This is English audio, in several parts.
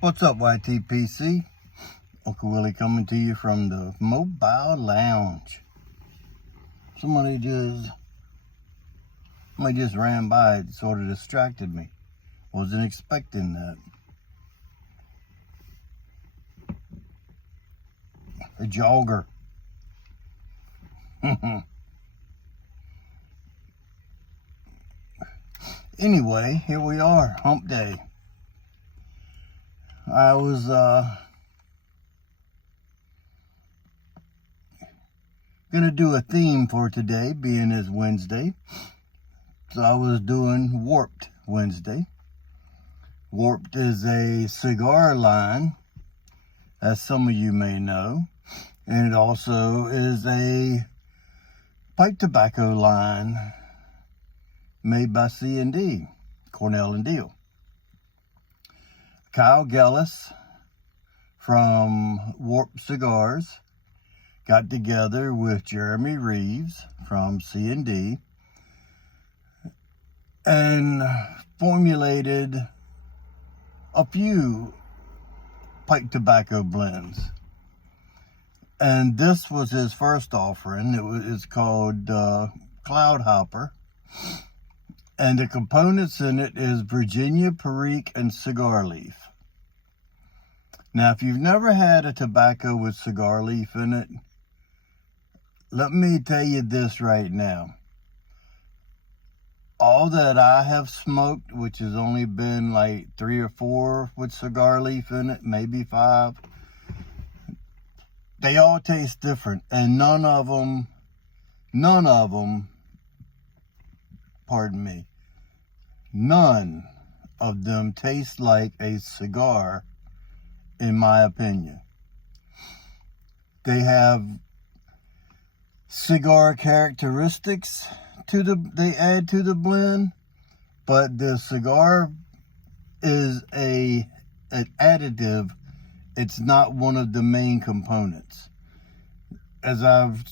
What's up, YTPC? Uncle Willie coming to you from the Mobile Lounge. Somebody just ran by. It sort of distracted me. Wasn't expecting that. A jogger. Anyway, here we are, hump day. I was gonna do a theme for today, being as Wednesday. So I was doing Warped Wednesday. Warped is a cigar line, as some of you may know, and it also is a pipe tobacco line made by C&D, Cornell and Deal. Kyle Gellis from Warped Cigars got together with Jeremy Reeves from C&D and formulated a few pipe tobacco blends. And this was his first offering. It's called Cloud Hopper. And the components in it is Virginia, Perique, and cigar leaf. Now, if you've never had a tobacco with cigar leaf in it, let me tell you this right now. All that I have smoked, which has only been like 3 or 4 with cigar leaf in it, maybe 5, they all taste different. And none of them, pardon me, none of them taste like a cigar, in my opinion. They have cigar characteristics they add to the blend, but the cigar is an additive. It's not one of the main components. As I've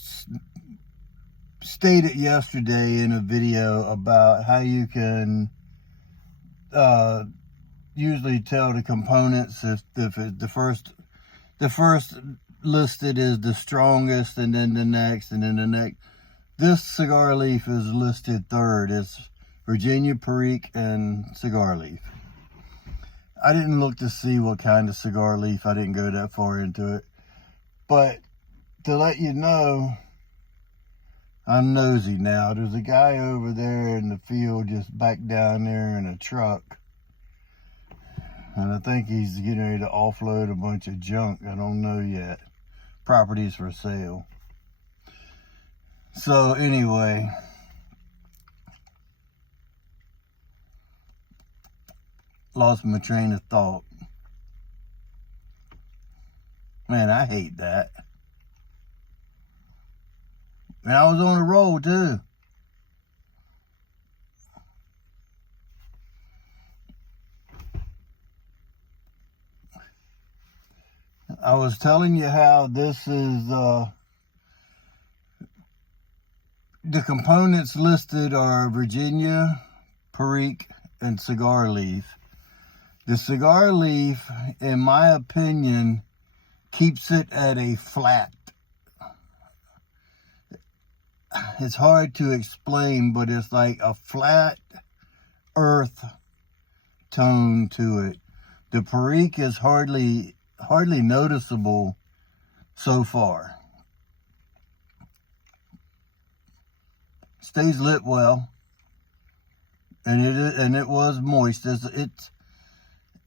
stated yesterday in a video about how you can usually tell the components if the first listed is the strongest, and then the next, and then the next. This cigar leaf is listed third. It's Virginia, Perique, and cigar leaf. I didn't look to see what kind of cigar leaf. I didn't go that far into it. But to let you know, I'm nosy now. There's a guy over there in the field just back down there in a truck. And I think he's getting ready to offload a bunch of junk. I don't know yet. Properties for sale. So anyway, lost my train of thought. Man, I hate that. And I was on a roll too. I was telling you how this is, the components listed are Virginia, Perique, and cigar leaf. The cigar leaf, in my opinion, keeps it at a flat. It's hard to explain, but it's like a flat earth tone to it. The Perique is hardly noticeable so far. Stays lit well, and it was moist.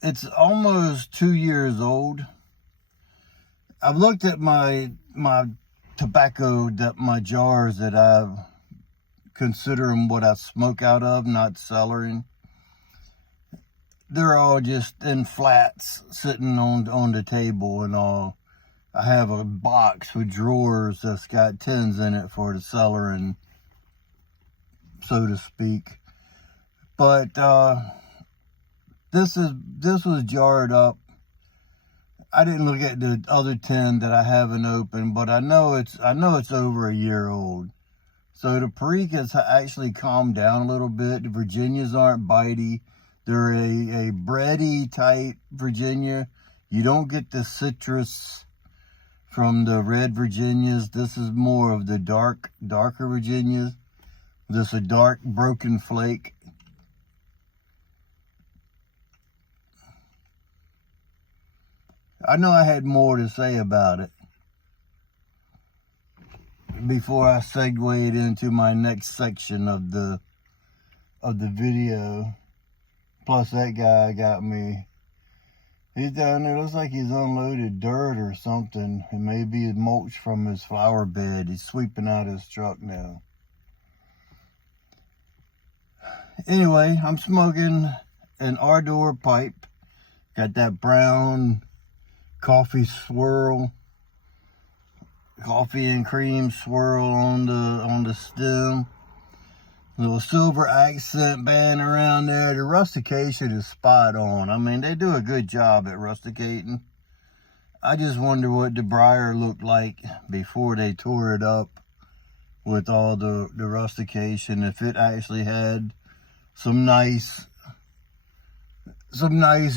It's almost 2 years old. I've looked at my tobacco, my jars that I consider them what I smoke out of, not cellaring. They're all just in flats sitting on the table and all. I have a box with drawers that's got tins in it for the cellaring, so to speak. But this was jarred up. I didn't look at the other 10 that I haven't opened, but I know it's over a year old. So the Perique has actually calmed down a little bit. The Virginias aren't bitey. They're a bready type Virginia. You don't get the citrus from the red Virginias. This is more of the darker Virginias. This is a dark broken flake. I know I had more to say about it before I segued into my next section of the video. Plus that guy got me. He's down there, looks like he's unloaded dirt or something. It may be mulch from his flower bed. He's sweeping out his truck now. Anyway, I'm smoking an Ardor pipe. Got that brown coffee swirl, coffee and cream swirl on the stem. Little silver accent band around there. The rustication is spot on. I mean, they do a good job at rusticating. I just wonder what the briar looked like before they tore it up with all the rustication. If it actually had some nice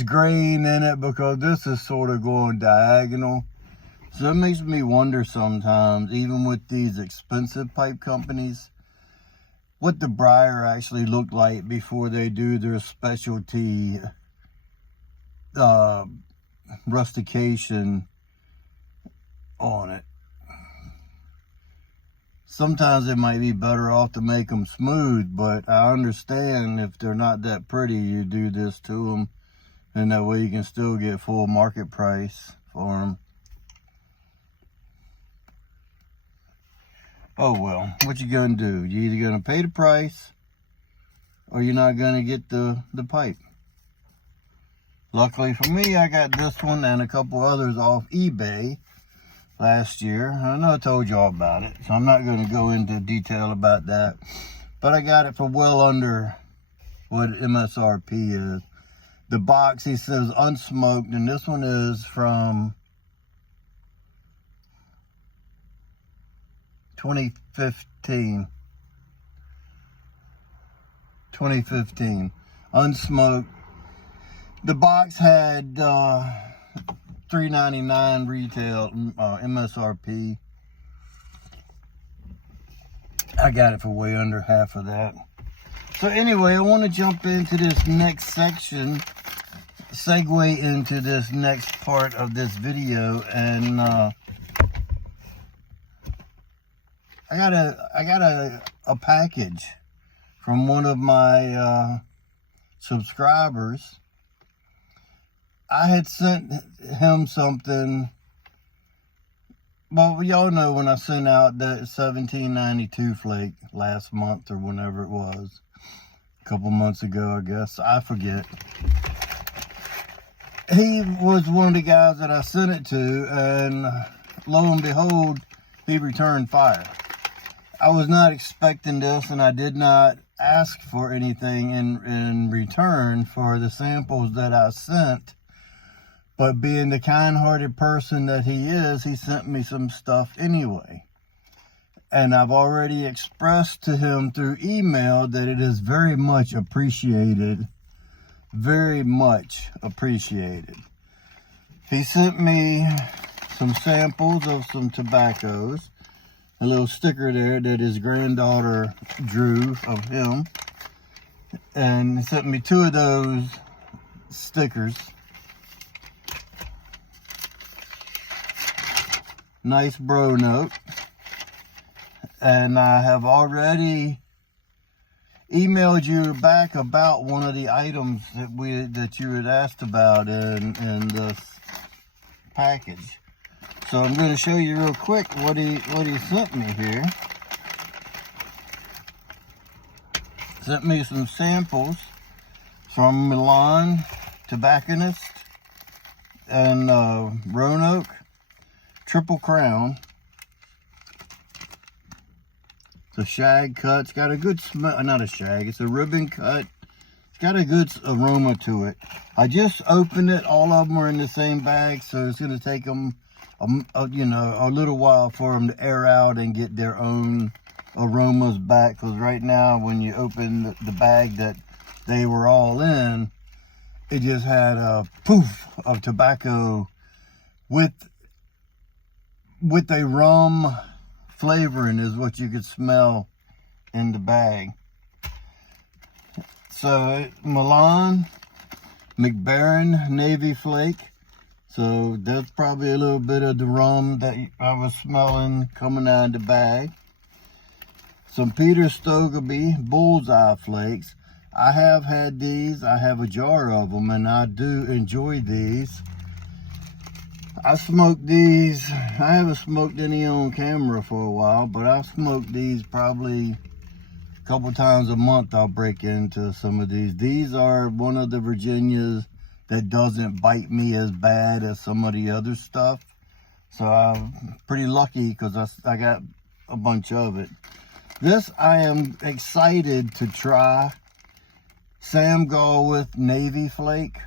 grain in it, because this is sort of going diagonal. So it makes me wonder sometimes, even with these expensive pipe companies, what the briar actually looked like before they do their specialty rustication on it. Sometimes it might be better off to make them smooth, but I understand if they're not that pretty, you do this to them, and that way you can still get full market price for them. Oh well, what you gonna do? You either gonna pay the price, or you're not gonna get the pipe. Luckily for me, I got this one and a couple others off eBay last year. I know I told y'all about it, so I'm not gonna go into detail about that. But I got it for well under what MSRP is. The box, he says unsmoked, and this one is from 2015, unsmoked. The box had $3.99 retail MSRP. I got it for way under half of that. So anyway, I want to jump into this next section, segue into this next part of this video, and I got a package from one of my subscribers. I had sent him something. Well, y'all know when I sent out that 1792 flake last month or whenever it was, a couple months ago, I guess. I forget. He was one of the guys that I sent it to, and lo and behold, he returned fire. I was not expecting this, and I did not ask for anything in return for the samples that I sent. But being the kind-hearted person that he is, he sent me some stuff anyway. And I've already expressed to him through email that it is very much appreciated. Very much appreciated. He sent me some samples of some tobaccos. A little sticker there that his granddaughter drew of him. And he sent me 2 of those stickers. Nice bro note. And I have already emailed you back about one of the items that you had asked about in this package. So I'm going to show you real quick what he sent me here. Sent me some samples from Milan Tobacconist and Roanoke Triple Crown. It's a shag cut. It's got a good smell. Not a shag. It's a ribbon cut. It's got a good aroma to it. I just opened it. All of them are in the same bag, so it's going to take them a little while for them to air out and get their own aromas back, because right now when you open the bag that they were all in, it just had a poof of tobacco with a rum flavoring is what you could smell in the bag. So Milan McBaron Navy Flake. So that's probably a little bit of the rum that I was smelling coming out of the bag. Some Peter Stogeby Bullseye Flakes. I have had these. I have a jar of them, and I do enjoy these. I smoked these. I haven't smoked any on camera for a while, but I've smoked these probably a couple times a month. I'll break into some of these. These are one of the Virginias that doesn't bite me as bad as some of the other stuff. So I'm pretty lucky because I got a bunch of it. This I am excited to try. Sam Galwith Navy Flake.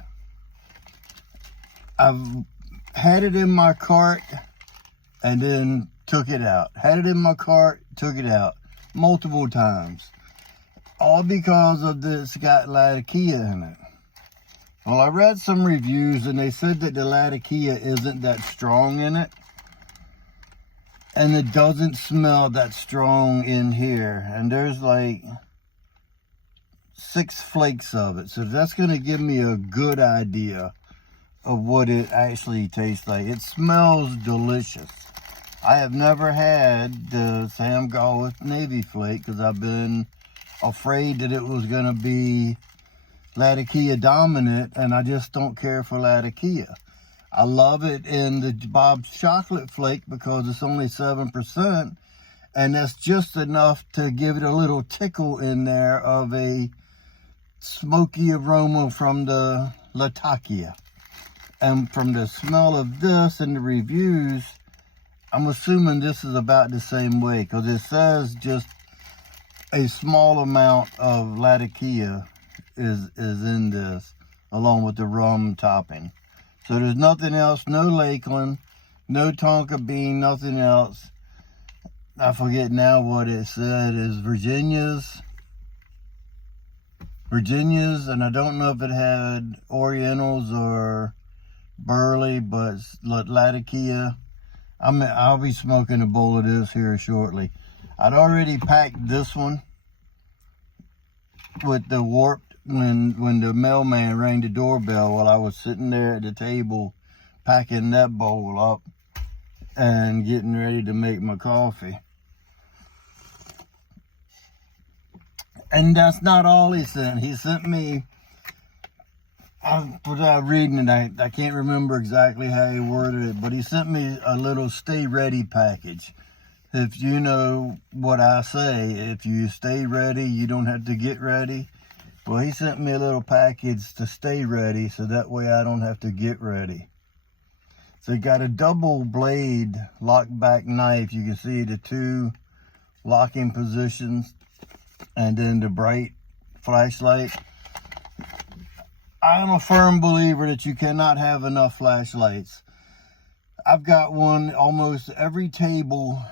I've had it in my cart and then took it out. Had it in my cart, took it out multiple times. All because of this got Latakia in it. Well, I read some reviews and they said that the Latakia isn't that strong in it. And it doesn't smell that strong in here. And there's like 6 flakes of it. So that's going to give me a good idea of what it actually tastes like. It smells delicious. I have never had the Sam Galwith Navy Flake because I've been afraid that it was going to be Latakia dominant, and I just don't care for Latakia. I love it in the Bob's Chocolate Flake because it's only 7%, and that's just enough to give it a little tickle in there of a smoky aroma from the Latakia. And from the smell of this and the reviews, I'm assuming this is about the same way because it says just a small amount of Latakia is in this, along with the rum topping. So there's nothing else, no Lakeland, no Tonka bean, nothing else. I forget now what it said is Virginia's, and I don't know if it had Orientals or Burley, but Latakia. I'll be smoking a bowl of this here shortly. I'd already packed this one with the warped when the mailman rang the doorbell while I was sitting there at the table packing that bowl up and getting ready to make my coffee. And that's not all he sent. He sent me, without reading it, I can't remember exactly how he worded it, but he sent me a little stay ready package. If you know what I say, if you stay ready, you don't have to get ready. Well, he sent me a little package to stay ready, so that way I don't have to get ready. So he got a double blade lock back knife. You can see the 2 locking positions and then the bright flashlight. I'm a firm believer that you cannot have enough flashlights. I've got one almost every table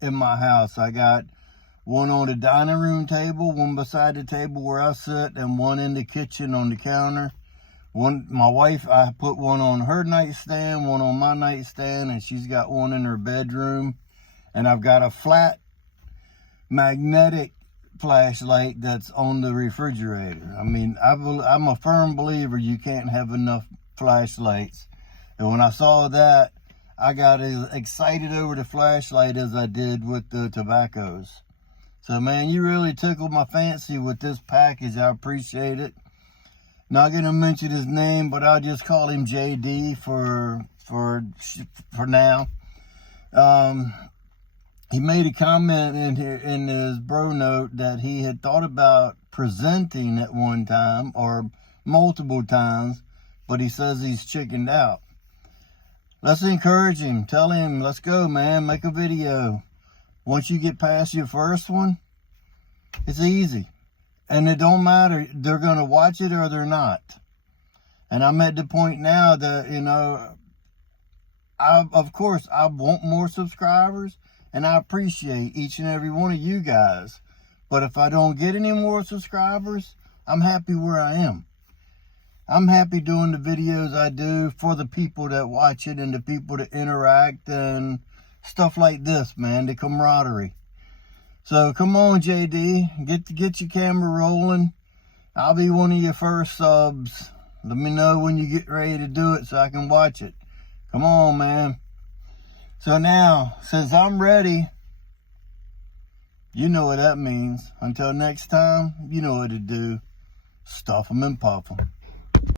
in my house. I got one on the dining room table, one beside the table where I sit, and one in the kitchen on the counter. My wife, I put one on her nightstand, one on my nightstand, and she's got one in her bedroom. And I've got a flat magnetic flashlight that's on the refrigerator. I mean, I'm a firm believer you can't have enough flashlights. And when I saw that, I got as excited over the flashlight as I did with the tobaccos. So, man, you really tickled my fancy with this package. I appreciate it. Not going to mention his name, but I'll just call him JD for now. He made a comment in here in his bro note that he had thought about presenting at one time or multiple times, but he says he's chickened out. Let's encourage him. Tell him, let's go, man. Make a video. Once you get past your first one, it's easy. And it don't matter. They're going to watch it or they're not. And I'm at the point now that, you know, of course, I want more subscribers. And I appreciate each and every one of you guys. But if I don't get any more subscribers, I'm happy where I am. I'm happy doing the videos I do for the people that watch it and the people that interact and stuff like this, man, the camaraderie. So come on, JD, get your camera rolling. I'll be one of your first subs. Let me know when you get ready to do it so I can watch it. Come on, man. So now, since I'm ready, you know what that means. Until next time, you know what to do. Stuff 'em and puff 'em.